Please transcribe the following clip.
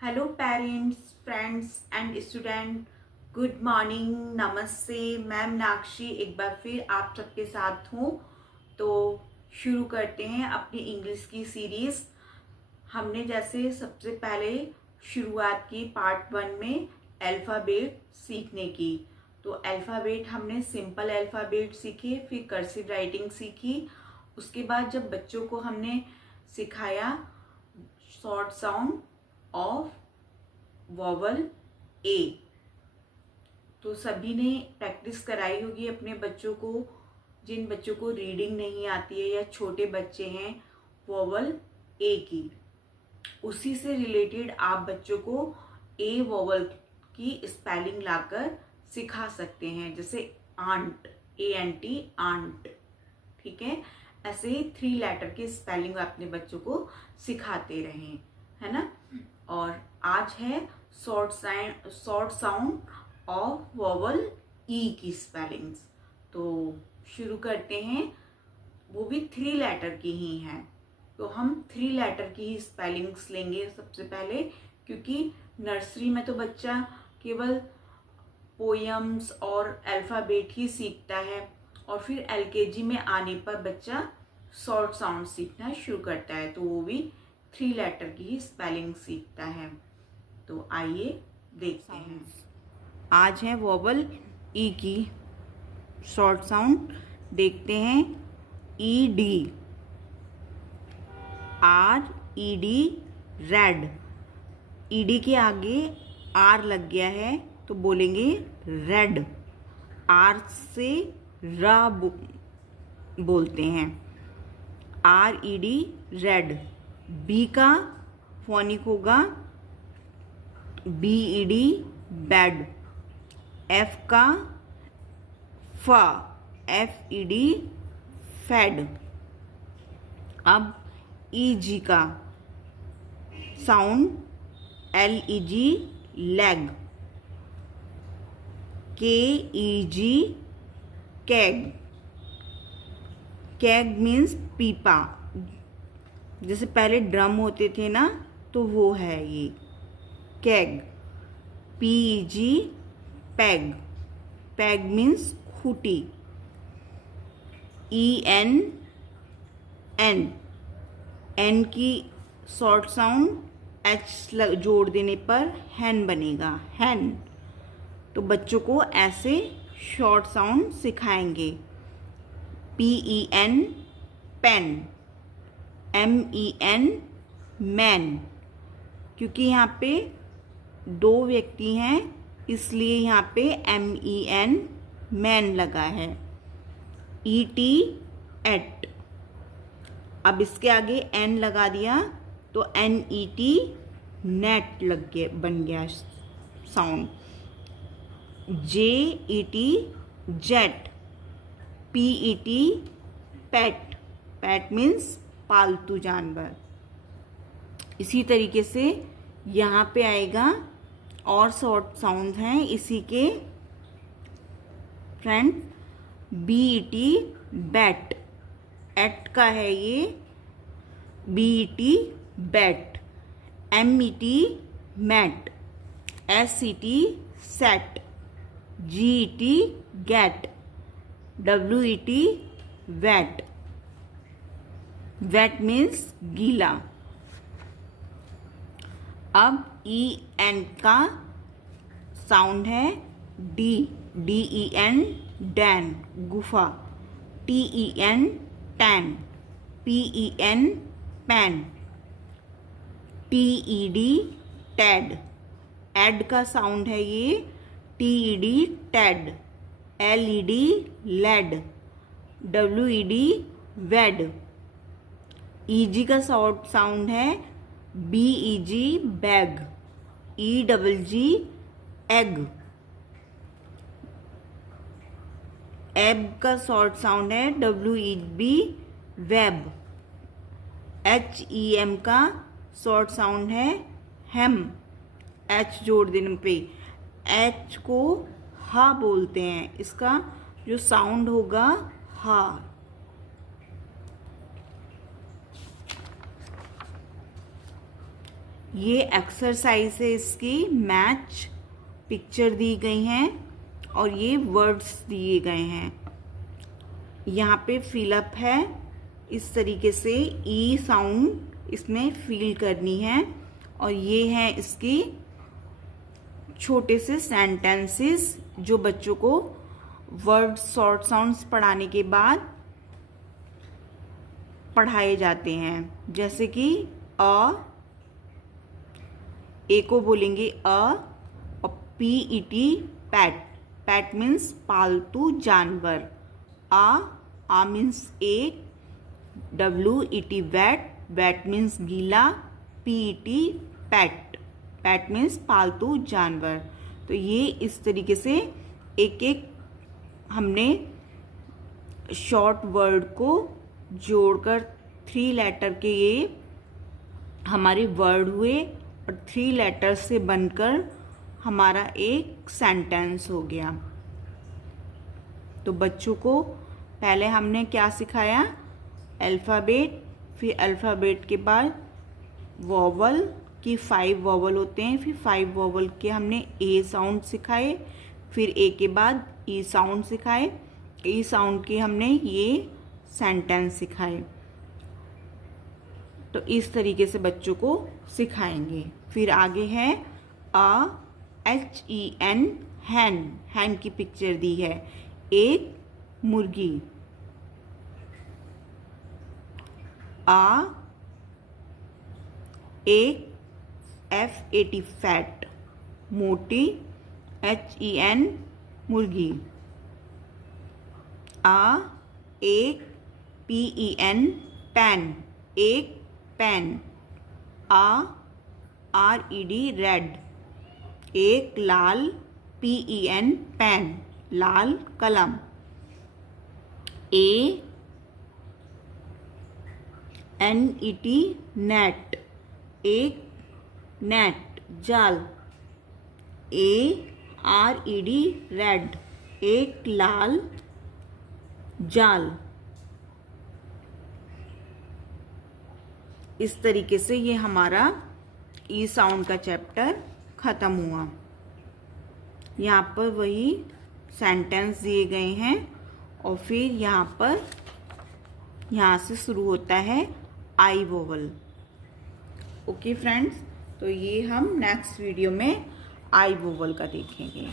Hello parents, friends and student, good morning, नमस्ते। Ma'am Meenakshi एक बार फिर आप सबके साथ हूँ। तो शुरू करते हैं अपनी इंग्लिश की सीरीज़। हमने जैसे सबसे पहले शुरुआत की पार्ट 1 में अल्फ़ाबेट सीखने की। तो अल्फ़ाबेट हमने सिंपल अल्फ़ाबेट सीखे, फिर कर्सिव राइटिंग सीखी। उसके बाद जब बच्चों को हमने सिखाया शॉर्ट साउंड ऑफ वॉवल ए, तो सभी ने प्रैक्टिस कराई होगी अपने बच्चों को। जिन बच्चों को रीडिंग नहीं आती है या छोटे बच्चे हैं वॉवल ए की, उसी से रिलेटेड आप बच्चों को ए वॉवल की स्पेलिंग लाकर सिखा सकते हैं। जैसे आंट, ANT, आंट, ठीक है। ऐसे ही 3 लेटर के स्पेलिंग अपने बच्चों को सिखाते रहें, है ना। और आज है शॉर्ट साउंड ऑफ वॉवल ई की स्पेलिंग्स। तो शुरू करते हैं। वो भी 3 लेटर की ही हैं। तो हम 3 लेटर की ही स्पेलिंग्स लेंगे सबसे पहले, क्योंकि नर्सरी में तो बच्चा केवल पोयम्स और अल्फ़ाबेट ही सीखता है, और फिर LKG में आने पर बच्चा शॉर्ट साउंड सीखना शुरू करता है, तो वो भी 3 लेटर की ही स्पेलिंग सीखता है। तो आइए देखते हैं। आज है वॉवल ई की शॉर्ट साउंड, देखते हैं। ED, RED, red. ED के आगे R लग गया है तो बोलेंगे रेड। R से रा बोलते हैं। RED, red. B का फोनिक होगा BED, बेड। F का फा, FED, फेड। अब EG का sound LEG, leg. KEG, CAG. CAG means पीपा। जैसे पहले ड्रम होते थे ना, तो वो है ये keg. PEG, peg. Peg means खूटी। EN, en. एन की शॉर्ट साउंड H जोड़ देने पर हैन बनेगा, हैन। तो बच्चों को ऐसे शॉर्ट साउंड सिखाएंगे। PEN, pen. MEN, men. क्योंकि यहाँ पे 2 व्यक्ति हैं, इसलिए यहाँ पे MEN, मैन लगा है। ET, et. अब इसके आगे N लगा दिया तो NET, नेट लग गया, बन गया साउंड। JET, jet. PET, पेट। पेट मीन्स पालतू जानवर। इसी तरीके से यहाँ पे आएगा, और शॉर्ट साउंड हैं इसी के फ्रेंड। BET, bat. एट का है ये BET, bet. MET, met. SET, set. GET, get. WET, wet. Wet means गीला। अब EN का साउंड है D, DEN, डैन, गुफा। TEN, ten. PEN, pen. TED, ted. Ed का साउंड है ये TED, ted. LED, led. WED, wed. EG का short sound है BEG, beg. EGG, egg. Eb का शॉर्ट साउंड है WEB, वेब। HEM का शॉर्ट साउंड है हेम, H जोड़ देने पे। H को हा बोलते हैं, इसका जो साउंड होगा हा। ये एक्सरसाइज है, इसकी मैच पिक्चर दी गई हैं और ये वर्ड्स दिए गए हैं। यहाँ पे फिलअप है, इस तरीके से ई साउंड इसमें फील करनी है। और ये हैं इसकी छोटे से सेंटेंसेस जो बच्चों को वर्ड शॉर्ट साउंड्स पढ़ाने के बाद पढ़ाए जाते हैं। जैसे कि ए को बोलेंगे और PET पैट, पैट मीन्स पालतू जानवर। आ मीन्स एक, WET वेट, वेट मीन्स गीला, PET पैट, पैट मीन्स पालतू जानवर। तो ये इस तरीके से एक एक हमने शॉर्ट वर्ड को जोड़कर 3 लेटर के ये हमारे वर्ड हुए और 3 लेटर से बनकर हमारा एक सेंटेंस हो गया। तो बच्चों को पहले हमने क्या सिखाया, अल्फ़ाबेट, फिर अल्फ़ाबेट के बाद वॉवल की 5 वॉवल होते हैं, फिर 5 वॉवल के हमने ए साउंड सिखाए, फिर ए के बाद ई साउंड सिखाए, ई साउंड के हमने ये सेंटेंस सिखाए। तो इस तरीके से बच्चों को सिखाएंगे। फिर आगे है HEN, हैन, हैन की पिक्चर दी है, एक मुर्गी। एक FAT फैट, मोटी, HEN मुर्गी। एक PEN पेन, एक पेन। RED रेड, एक लाल, PEN पेन, लाल कलम। NET नेट, एक नेट, जाल। RED रेड, एक लाल जाल। इस तरीके से ये हमारा ई साउंड का चैप्टर ख़त्म हुआ। यहाँ पर वही सेंटेंस दिए गए हैं और फिर यहाँ से शुरू होता है आई वोवल। ओके फ्रेंड्स, तो ये हम नेक्स्ट वीडियो में आई वोवल का देखेंगे।